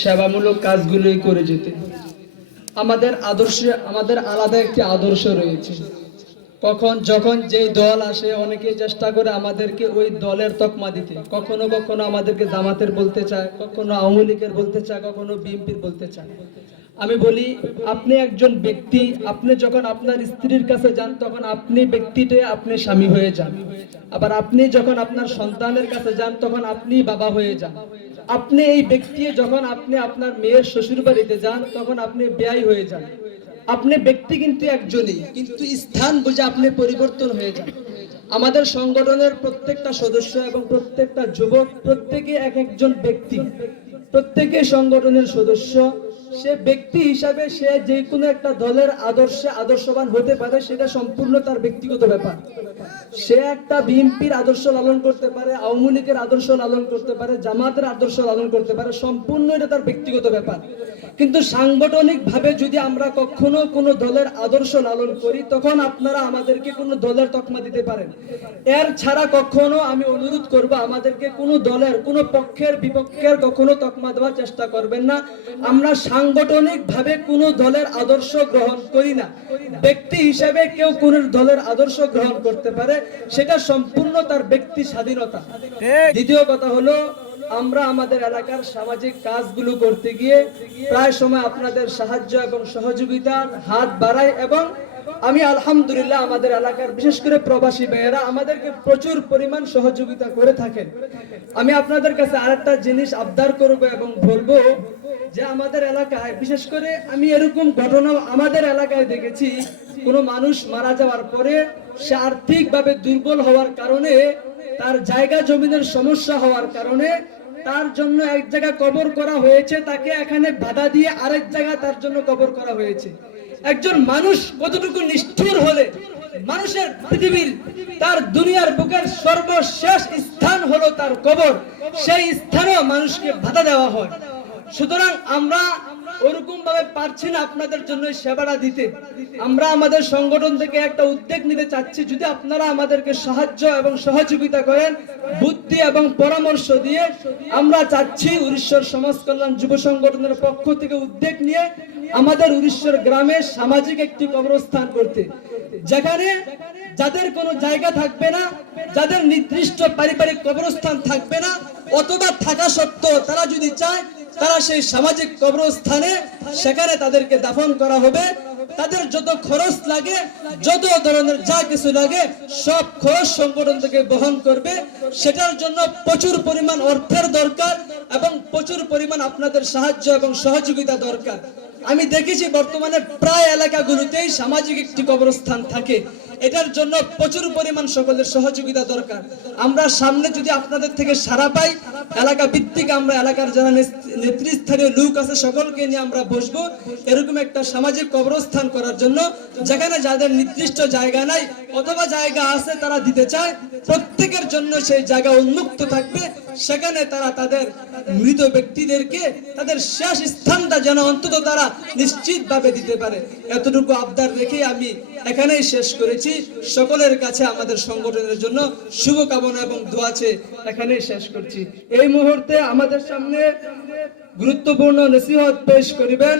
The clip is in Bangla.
সেবামূলক কাজগুলোই করে যেতে। আমাদের আলাদা একটি আদর্শ রয়েছে। যখন যেই দল আসে অনেকে চেষ্টা করে আমাদেরকে ওই দলের তকমা দিতে। কখনো কখনো আমাদেরকে জামাতের বলতে চায়, কখনো আওয়ামী লীগের বলতে চায়, কখনো বিএনপির বলতে চায়। আমি বলি, আপনি একজন ব্যক্তি, আপনি যখন আপনার স্ত্রীর কাছে যান তখন আপনি ব্যক্তিতে আপনি স্বামী হয়ে যান। আবার আপনি যখন আপনার সন্তানের কাছে যান তখন আপনি বাবা হয়ে যান। আপনি এই ব্যক্তি যখন আপনি আপনার মেয়ের শ্বশুর বাড়িতে যান তখন আপনি বেয়াই হয়ে যান। আপনি ব্যক্তি কিন্তু একজনই, কিন্তু স্থান বুঝে আপনি পরিবর্তন হয়ে যান। আমাদের সংগঠনের প্রত্যেকটা সদস্য এবং প্রত্যেকটা যুবক প্রত্যেকে এক একজন ব্যক্তি, প্রত্যেকে সংগঠনের সদস্য। সে ব্যক্তি হিসাবে সে যে কোনো একটা দলের আদর্শে আদর্শবান হতে পারে, সেটা সম্পূর্ণ তার ব্যক্তিগত ব্যাপার। সে একটা বিএনপির আদর্শ লালন করতে পারে, আওয়ামী লীগের আদর্শ লালন করতে পারে, জামাতের আদর্শ লালন করতে পারে, সম্পূর্ণ এটা তার ব্যক্তিগত ব্যাপার। কিন্তু সাংগঠনিক ভাবে যদি আমরা কখনো কোনো দলের আদর্শ লালন করি তখন আপনারা আমাদেরকে কোনো দলের তকমা দিতে পারেন। এর ছাড়া কখনো আমি অনুরোধ করব, আমাদেরকে কোনো দলের কোনো পক্ষের বিপক্ষের কখনো তকমা দেওয়ার চেষ্টা করবেন না। আমরা সাংগঠনিক ভাবে কোনো দলের আদর্শ গ্রহণ করি না। ব্যক্তি হিসেবে কেউ কোন দলের আদর্শ গ্রহণ করতে পারে, সেটা সম্পূর্ণ তার ব্যক্তি স্বাধীনতা। দ্বিতীয় কথা হলো, আমরা আমাদের এলাকার সামাজিক কাজগুলো করতে গিয়ে প্রায় সময় আপনাদের সাহায্য এবং সহযোগিতার হাত বাড়াই, এবং আমি আলহামদুলিল্লাহ আমাদের এলাকার বিশেষ করে প্রবাসী ভাইয়েরা আমাদেরকে প্রচুর পরিমাণ সহযোগিতা করে থাকেন। আমি আপনাদের কাছে আরেকটা জিনিস আবদার করব এবং বলবো যে আমাদের এলাকায় বিশেষ করে আমি এরকম ঘটনা আমাদের এলাকায় দেখেছি, কোনো মানুষ মারা যাওয়ার পরে সে আর্থিকভাবে দুর্বল হওয়ার কারণে, তার জায়গা জমিনের সমস্যা হওয়ার কারণে তার জন্য এক জায়গায় কবর করা হয়েছে, তাকে এখানে বাধা দিয়ে আরেক জায়গায় তার জন্য কবর করা হয়েছে। একজন মানুষ কতটুকু নিষ্ঠুর হলে মানুষের পৃথিবীর তার দুনিয়ার বুকের সর্বশেষ স্থান হলো তার কবর, সেই স্থানেও মানুষকে বাধা দেওয়া হয়। সুতরাং আমরা ওরকম ভাবে পারছি না আপনাদের জন্য সেবাটা দিতে। আমরা আমাদের সংগঠন থেকে একটা উদ্যোগ নিতে চাচ্ছি, যদি আপনারা আমাদেরকে সাহায্য এবং সহযোগিতা করেন বুদ্ধি এবং পরামর্শ দিয়ে, আমরা চাচ্ছি উড়িষ্যার সমাজ কল্যাণ যুব সংগঠনের পক্ষ থেকে উদ্যোগ নিয়ে আমাদের উড়িষ্যার গ্রামে সামাজিক একটি কবরস্থান করতে, যেখানে যাদের কোনো জায়গা থাকবে না, যাদের নির্দিষ্ট পারিবারিক কবরস্থান থাকবে না, অথবা থাকা সত্ত্বেও তারা যদি চায় তারা সেই সামাজিক কবরস্থানে সেখানে তাদেরকে দাফন করা হবে। তাদের যত খরচ লাগে, যত ধরনের যা কিছু লাগে, সব খরচ সংগঠন থেকে বহন করবে। সেটার জন্য প্রচুর পরিমাণ অর্থের দরকার এবং প্রচুর পরিমাণ আপনাদের সাহায্য এবং সহযোগিতা দরকার। আমি দেখেছি বর্তমানে প্রায় এলাকাগুলোতেই সামাজিক একটি কবরস্থান থাকে। এটার জন্য প্রচুর পরিমাণ সকলের সহযোগিতা দরকার। আমরা সামনে যদি আপনাদের থেকে সাড়া পাই, এলাকা ভিত্তিক আমরা এলাকার যারা নেতৃস্থানীয় লোক আছে সকলকে নিয়ে আমরা বসবো এরকম একটা সামাজিক কবরস্থান করার জন্য, যেখানে যাদের নির্দিষ্ট জায়গা নাই অথবা জায়গা আছে তারা দিতে চায়, প্রত্যেকের জন্য সেই জায়গা উন্মুক্ত থাকবে। সেখানে তারা তাদের মৃত ব্যক্তিদেরকে তাদের শেষ স্থানটা যেন অন্তত তারা নিশ্চিতভাবে দিতে পারে, এতটুকু আবদার রেখে আমি এখানেই শেষ করেছি। সকলের কাছে আমাদের সংগঠনের জন্য শুভকামনা এবং দোয়া চেয়ে এখানেই শেষ করছি। এই মুহূর্তে আমাদের সামনে গুরুত্বপূর্ণ নসিহত পেশ করিবেন